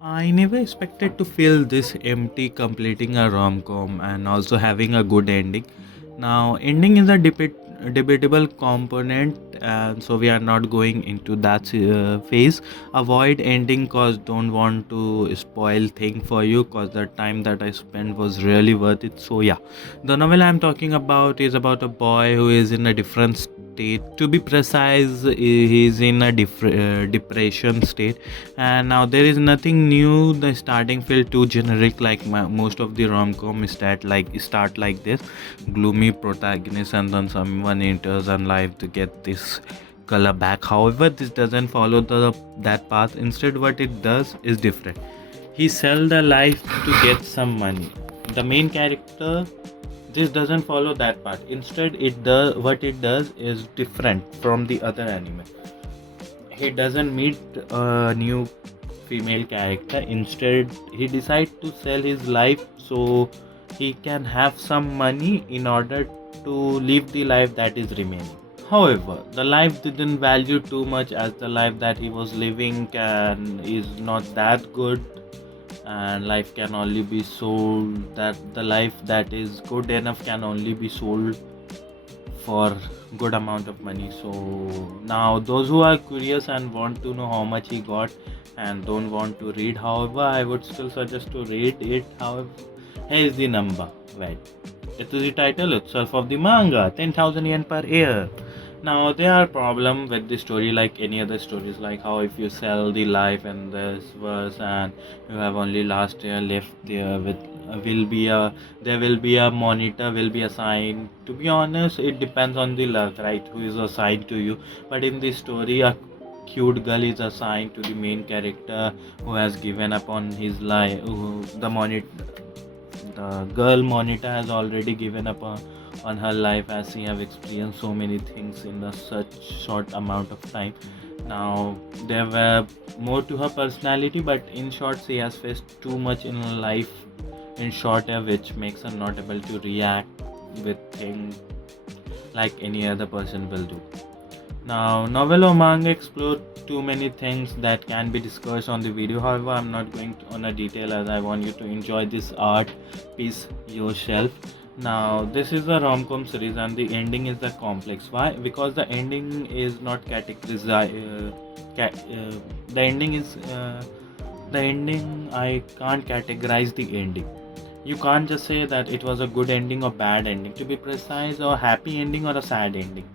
I never expected to feel this empty completing a rom-com and also having a good ending. Now, ending is a debatable component, and so we are not going into that phase. Avoid ending cause don't want to spoil thing for you cause the time that I spent was really worth it. So yeah, the novel I'm talking about is about a boy who is in a different state. To be precise, he is in a depression state, and now there is nothing new. The starting feel too generic, like most of the rom-com start like this gloomy protagonist, and then someone enters and life to get this color back. However, this doesn't follow the that path. Instead, what it does is different. He sell the life to get some money. The main character, this doesn't follow that path. Instead, it does what it does is different from the other anime. He doesn't meet a new female character. Instead, he decides to sell his life so he can have some money in order to live the life that is remaining. However, the life didn't value too much as the life that he was living can is not that good, and life can only be sold, that the life that is good enough can only be sold for good amount of money. So now those who are curious and want to know how much he got and don't want to read, however, I would still suggest to read it. However, here is the number. Right, it is the title itself of the manga, 10,000 yen per year. Now there are problem with the story like any other stories, like how if you sell the life and this verse and you have only last year left there with will be a there will be a monitor will be assigned. To be honest, it depends on the luck, right, who is assigned to you. But in this story, a cute girl is assigned to the main character who has given up on his life. The girl monitor has already given up on her life as she have experienced so many things in a such short amount of time. Now there were more to her personality, but in short, she has faced too much in her life in short, which makes her not able to react with things like any other person will do. Now, novel or manga explore too many things that can be discussed on the video. However, I'm not going on a detail as I want you to enjoy this art piece yourself. Now, this is a rom-com series and the ending is the complex. Why? Because the ending is not categorized. The ending is the ending. I can't categorize the ending. You can't just say that it was a good ending or bad ending. To be precise, or happy ending or a sad ending.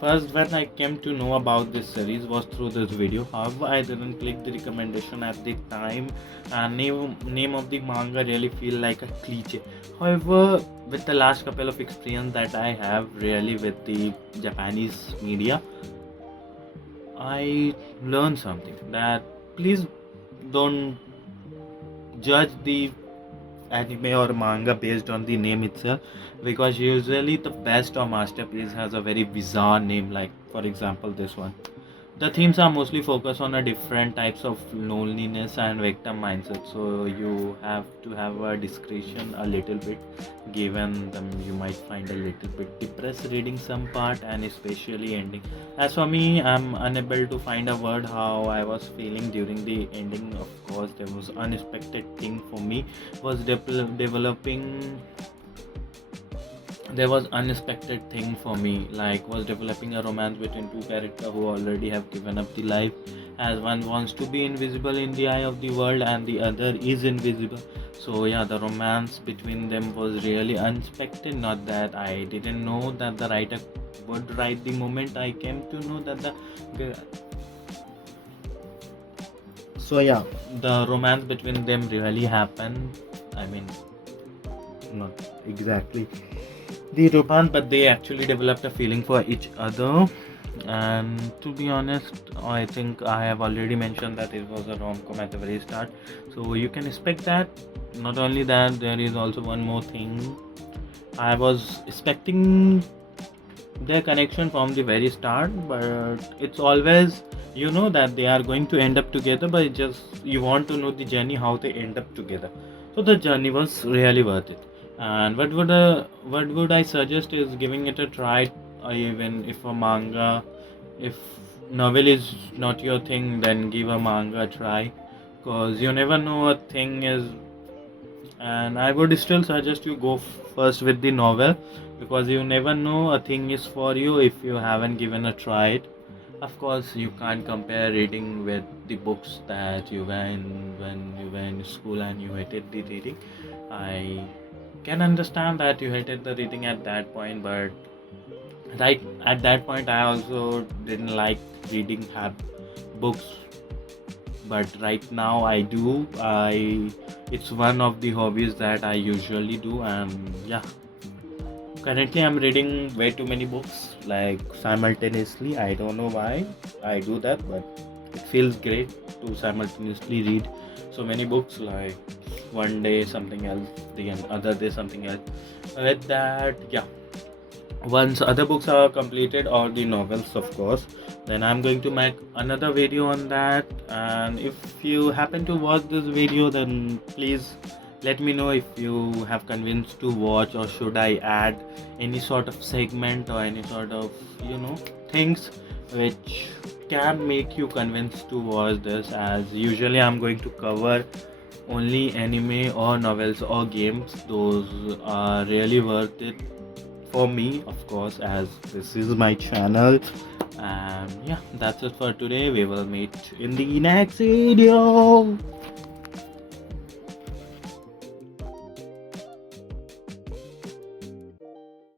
First, when I came to know about this series was through this video. However, I didn't click the recommendation at the time, and name of the manga really feel like a cliche. However, with the last couple of experience that I have really with the Japanese media, I learned something that please don't judge the anime or manga based on the name itself, because usually the best or masterpiece has a very bizarre name, like for example this one. The themes are mostly focused on a different types of loneliness and victim mindset, so you have to have a discretion a little bit, given them you might find a little bit depressed reading some part and especially ending. As for me, I'm unable to find a word how I was feeling during the ending. Of course, there was unexpected thing for me was developing. There was unexpected thing for me, like was developing a romance between two characters who already have given up the life, as one wants to be invisible in the eye of the world and the other is invisible. So yeah, the romance between them was really unexpected. Not that I didn't know that the writer would write. The moment I came to know that the so yeah, the romance between them really happened. I mean, not exactly the romance, but they actually developed a feeling for each other. And to be honest, I think I have already mentioned that it was a rom-com at the very start, so you can expect that. Not only that, there is also one more thing. I was expecting their connection from the very start, but it's always, you know, that they are going to end up together, but it just you want to know the journey how they end up together. So the journey was really worth it. And what would I suggest is giving it a try, even if a manga, if novel is not your thing, then give a manga a try, because you never know a thing is. And I would still suggest you go first with the novel, because you never know a thing is for you if you haven't given a try it. Of course, you can't compare reading with the books that you were in when you were in school and you hated the reading. I can understand that you hated the reading at that point, but right at that point, I also didn't like reading books, but right now I do. It's one of the hobbies that I usually do, and yeah, currently I'm reading way too many books like simultaneously. I don't know why I do that, but it feels great to simultaneously read so many books, like one day something else, the other day something else. With that, yeah, once other books are completed, or the novels of course, then I'm going to make another video on that. And if you happen to watch this video, then please let me know if you have convinced to watch, or should I add any sort of segment or any sort of things which can make you convinced to watch this. As usually I'm going to cover only anime or novels or games. Those are really worth it for me, of course, as this is my channel. And yeah, that's it for today. We will meet in the next video.